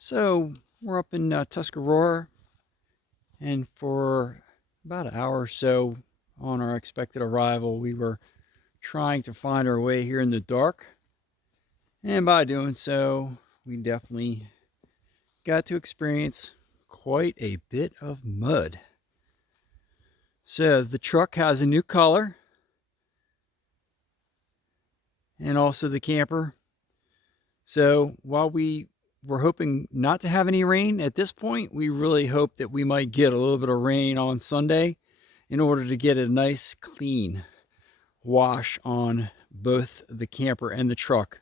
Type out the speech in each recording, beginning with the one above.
So we're up in Tuscarora, and for about an hour or so on our expected arrival, we were trying to find our way here in the dark. And by doing so, we definitely got to experience quite a bit of mud. So the truck has a new color, and also the camper. So while we were hoping not to have any rain at this point, we really hope that we might get a little bit of rain on Sunday in order to get a nice clean wash on both the camper and the truck.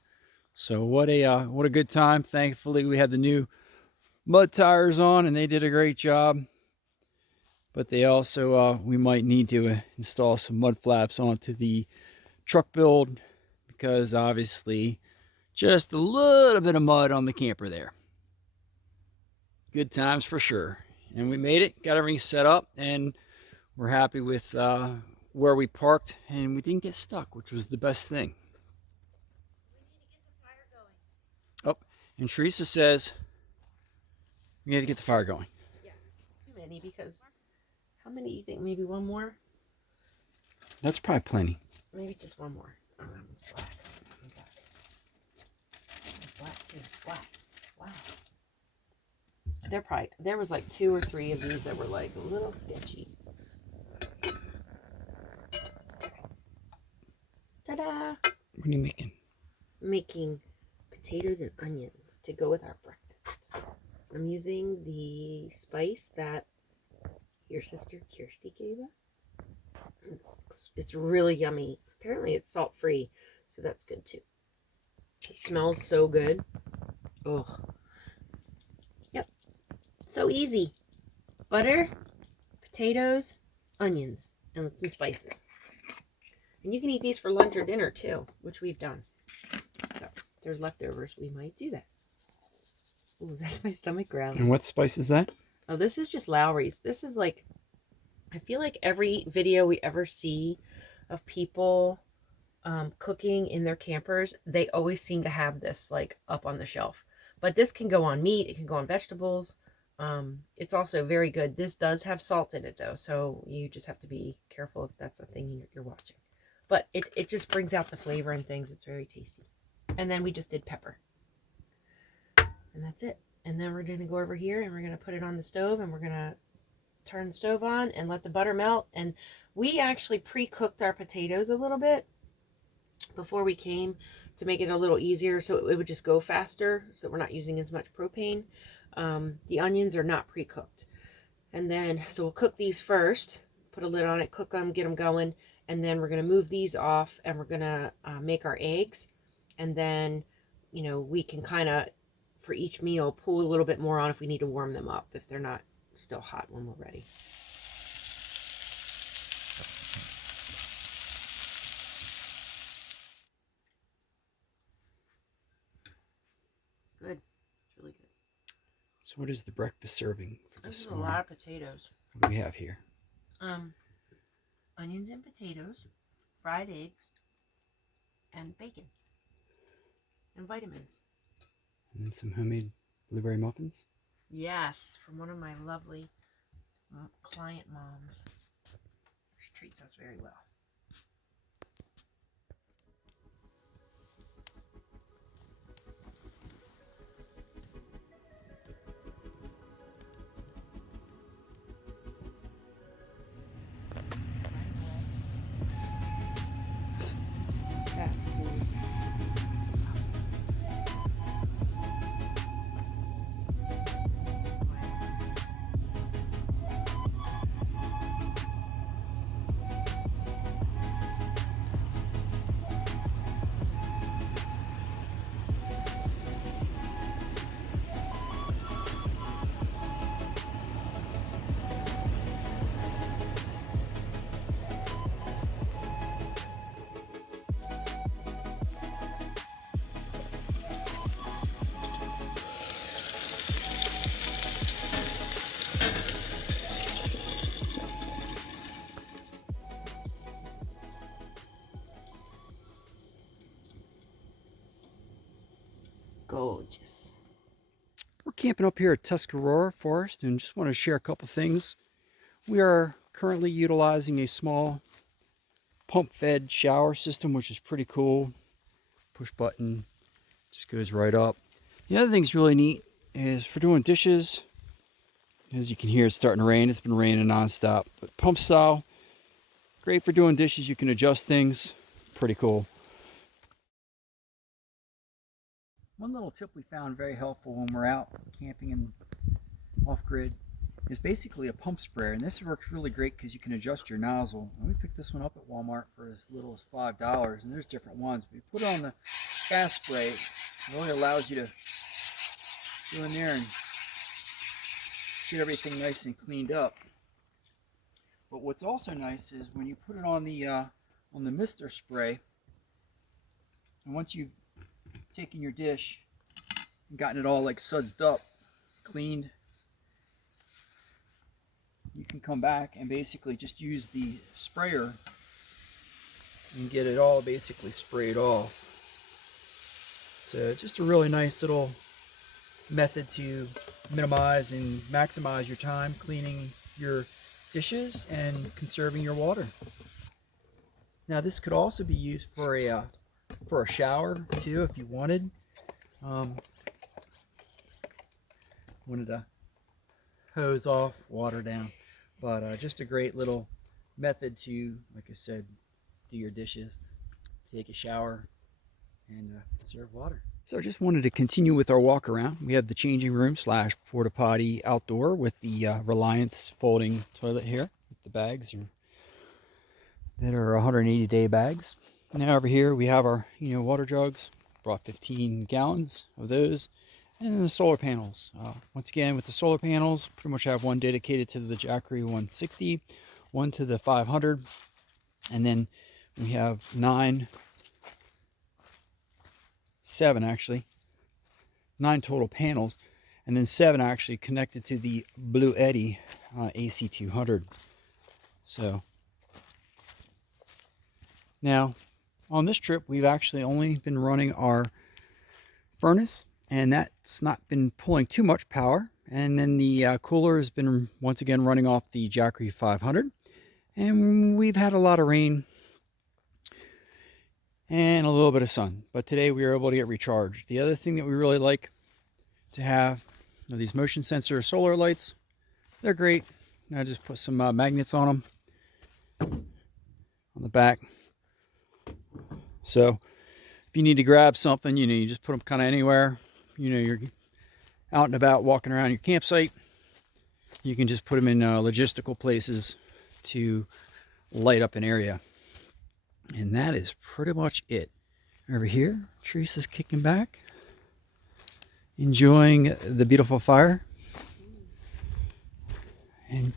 So what a good time. Thankfully we had the new mud tires on and they did a great job. But they also we might need to install some mud flaps onto the truck build, because obviously just a little bit of mud on the camper there. Good times for sure. And we made it, got everything set up, and we're happy with where we parked, and we didn't get stuck, which was the best thing. Oh, and Teresa says we need to get the fire going. Yeah, too many, because how many do you think? Maybe one more? That's probably plenty. Maybe just one more. It's black. Black too. Black. Wow. There was like 2 or 3 of these that were like a little sketchy. Ta-da! What are you making? Making potatoes and onions to go with our breakfast. I'm using the spice that your sister Kirsty gave us. It's really yummy. Apparently it's salt-free, so that's good too. It smells so good. Oh. Yep. So easy. Butter, potatoes, onions, and some spices. And you can eat these for lunch or dinner too, which we've done. So if there's leftovers, we might do that. Ooh, that's my stomach growling. And what spice is that? Oh, this is just Lowry's. This is like, I feel like every video we ever see of people cooking in their campers, they always seem to have this like up on the shelf. But this can go on meat, it can go on vegetables. It's also very good. This does have salt in it though, so you just have to be careful if that's a thing you're watching. But it just brings out the flavor and things. It's very tasty. And then we just did pepper. And that's it. And then we're going to go over here and we're going to put it on the stove, and we're going to turn the stove on and let the butter melt. And we actually pre-cooked our potatoes a little bit before we came to make it a little easier, so it would just go faster, so we're not using as much propane. The onions are not pre-cooked. And then, so we'll cook these first, put a lid on it, cook them, get them going, and then we're going to move these off, and we're going to make our eggs. And then, you know, we can kind of, for each meal, pull a little bit more on if we need to warm them up, if they're not still hot when we're ready. It's good. It's really good. So what is the breakfast serving for This this is a morning? lot of potatoes. What do we have here? Onions and potatoes, fried eggs, and bacon, and vitamins. And then some homemade blueberry muffins. Yes, from one of my lovely client moms. She treats us very well. Gorgeous. We're camping up here at Tuscarora Forest and just want to share a couple things. We are currently utilizing a small pump-fed shower system, which is pretty cool. Push button, just goes right up. The other thing's really neat is for doing dishes. As you can hear, it's starting to rain. It's been raining nonstop, but pump style, great for doing dishes. You can adjust things, pretty cool. One little tip we found very helpful when we're out camping and off-grid is basically a pump sprayer, and this works really great because you can adjust your nozzle. And we picked this one up at Walmart for as little as $5, and there's different ones. But you put it on the gas spray, it really allows you to go in there and get everything nice and cleaned up. But what's also nice is when you put it on the mister spray, and once you've taken your dish and gotten it all like sudsed up, cleaned, you can come back and basically just use the sprayer and get it all basically sprayed off. So just a really nice little method to minimize and maximize your time cleaning your dishes and conserving your water. Now this could also be used for a shower too, if you wanted. Wanted to hose off, water down, but just a great little method to, like I said, do your dishes, take a shower, and conserve water. So I just wanted to continue with our walk around. We have the changing room / porta potty outdoor with the Reliance folding toilet here with the bags that are 180-day bags. Now over here we have our water jugs. Brought 15 gallons of those, and then the solar panels. Once again, with the solar panels, pretty much have one dedicated to the Jackery 160, one to the 500, and then we have nine total panels, and then 7 actually connected to the Blue Eddy AC200. So now on this trip, we've actually only been running our furnace, and that's not been pulling too much power. And then the cooler has been once again running off the Jackery 500. And we've had a lot of rain and a little bit of sun, but today we were able to get recharged. The other thing that we really like to have are these motion sensor solar lights. They're great. I just put some magnets on them on the back. So if you need to grab something, you just put them kind of anywhere. You're out and about walking around your campsite. You can just put them in logistical places to light up an area. And that is pretty much it. Over here, Teresa's kicking back, enjoying the beautiful fire. And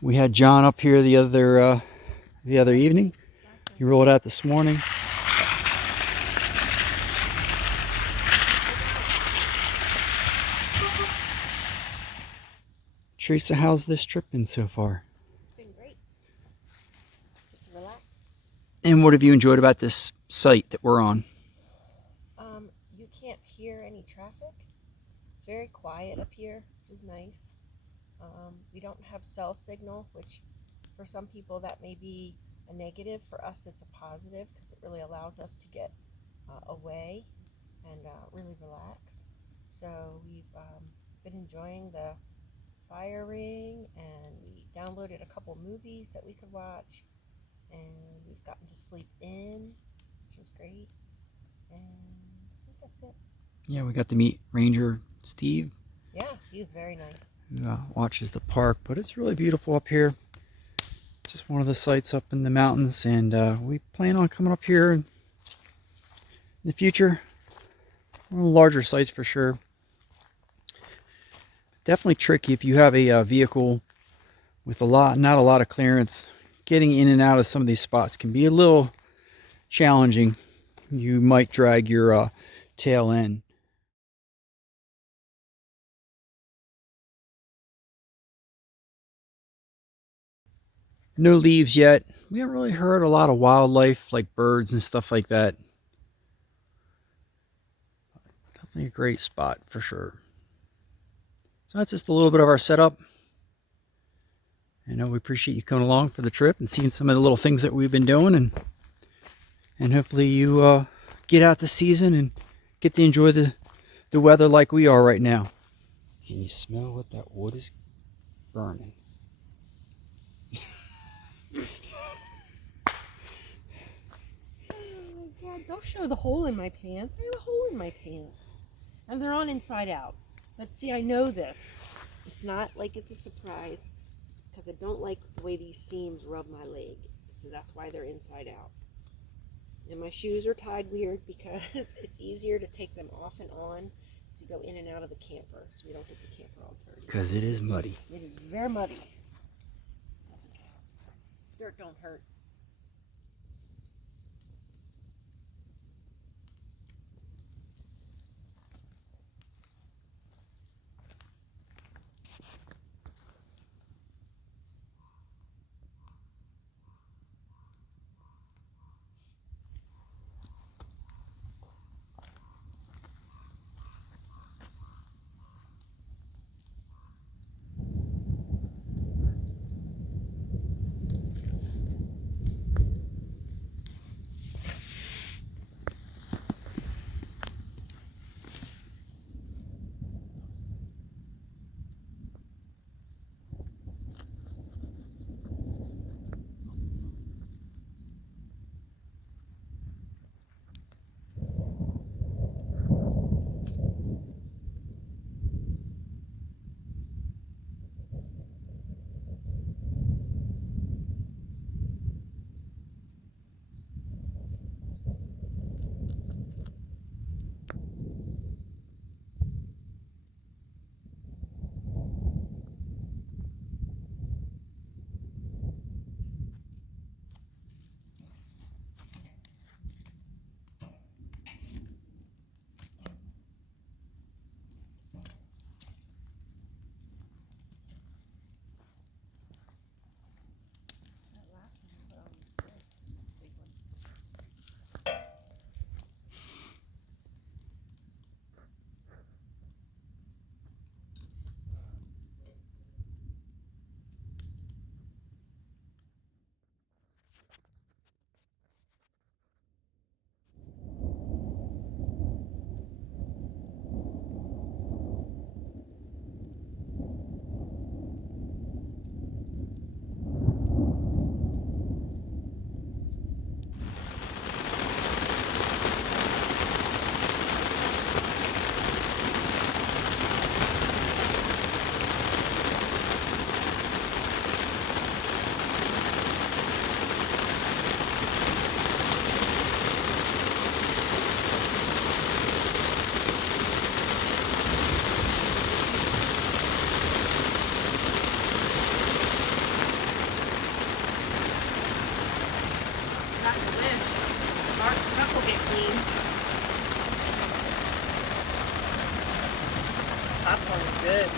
we had John up here the other evening. He rolled out this morning. Teresa, how's this trip been so far? It's been great. Just relax. And what have you enjoyed about this site that we're on? You can't hear any traffic. It's very quiet up here, which is nice. We don't have cell signal, which for some people that may be a negative. For us, it's a positive because it really allows us to get away and really relax. So we've been enjoying the fire ring, and we downloaded a couple movies that we could watch, and we've gotten to sleep in, which was great. And I think that's it. Yeah, we got to meet Ranger Steve. Yeah, he was very nice. Who watches the park, but it's really beautiful up here. Just one of the sites up in the mountains, and we plan on coming up here in the future. One of the larger sites for sure. Definitely tricky if you have a vehicle with not a lot of clearance. Getting in and out of some of these spots can be a little challenging. You might drag your tail end. No leaves yet. We haven't really heard a lot of wildlife like birds and stuff like that. Definitely a great spot for sure. So that's just a little bit of our setup. I know we appreciate you coming along for the trip and seeing some of the little things that we've been doing, and hopefully you get out the season and get to enjoy the weather like we are right now. Can you smell what that wood is burning? Oh God, don't show the hole in my pants. I have a hole in my pants. And they're on inside out. But see, I know this. It's not like it's a surprise, because I don't like the way these seams rub my leg. So that's why they're inside out. And my shoes are tied weird because it's easier to take them off and on to go in and out of the camper, so we don't get the camper all dirty. Because it is muddy. It is very muddy. That's okay. Dirt don't hurt. Popcorn is good.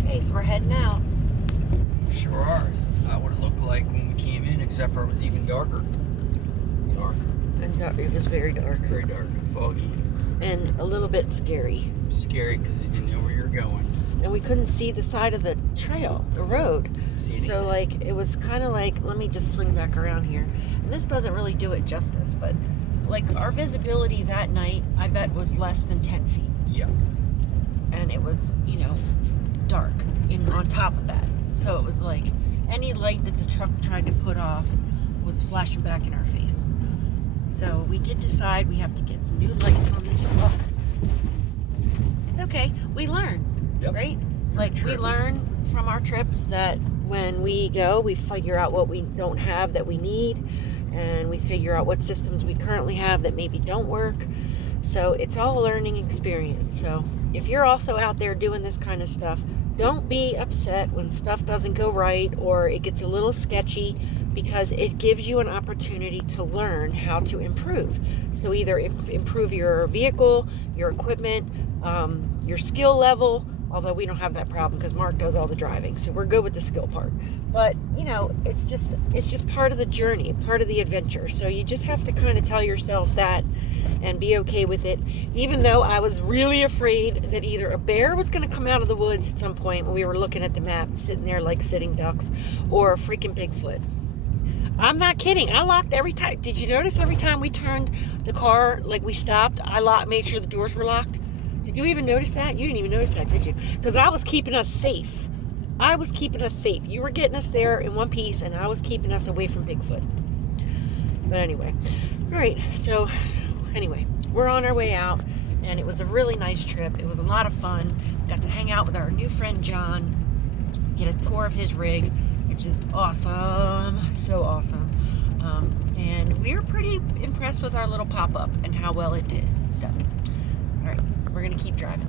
Okay, so we're heading out. Sure are. This is about what it looked like when we came in, except for it was even darker. And it was very dark. Very dark and foggy. And a little bit scary. Scary because you didn't know where you were going. And we couldn't see the side of the trail, the road. So like, it was kind of like, let me just swing back around here. And this doesn't really do it justice, but like our visibility that night, I bet was less than 10 feet. Yeah. And it was, you know, dark on top of that. So it was like any light that the truck tried to put off was flashing back in our face. So we did decide we have to get some new lights on this truck. It's okay. We learn, right? Like we learn from our trips that when we go, we figure out what we don't have that we need, and we figure out what systems we currently have that maybe don't work. So it's all a learning experience. So if you're also out there doing this kind of stuff, don't be upset when stuff doesn't go right or it gets a little sketchy, because it gives you an opportunity to learn how to improve. So either improve your vehicle, your equipment, your skill level, although we don't have that problem because Mark does all the driving, so we're good with the skill part. But you know, it's just part of the journey, part of the adventure. So you just have to kind of tell yourself that and be okay with it, even though I was really afraid that either a bear was going to come out of the woods at some point when we were looking at the map, sitting there like sitting ducks, or a freaking Bigfoot. I'm not kidding. I locked every time. Did you notice every time we turned the car, like we stopped, I made sure the doors were locked? Did you even notice that? You didn't even notice that, did you? Because I was keeping us safe. I was keeping us safe. You were getting us there in one piece, and I was keeping us away from Bigfoot. But anyway, all right. So anyway, we're on our way out, and it was a really nice trip. It was a lot of fun. Got to hang out with our new friend John, get a tour of his rig, which is awesome, so awesome. And we were pretty impressed with our little pop-up and how well it did. So, all right, we're gonna keep driving.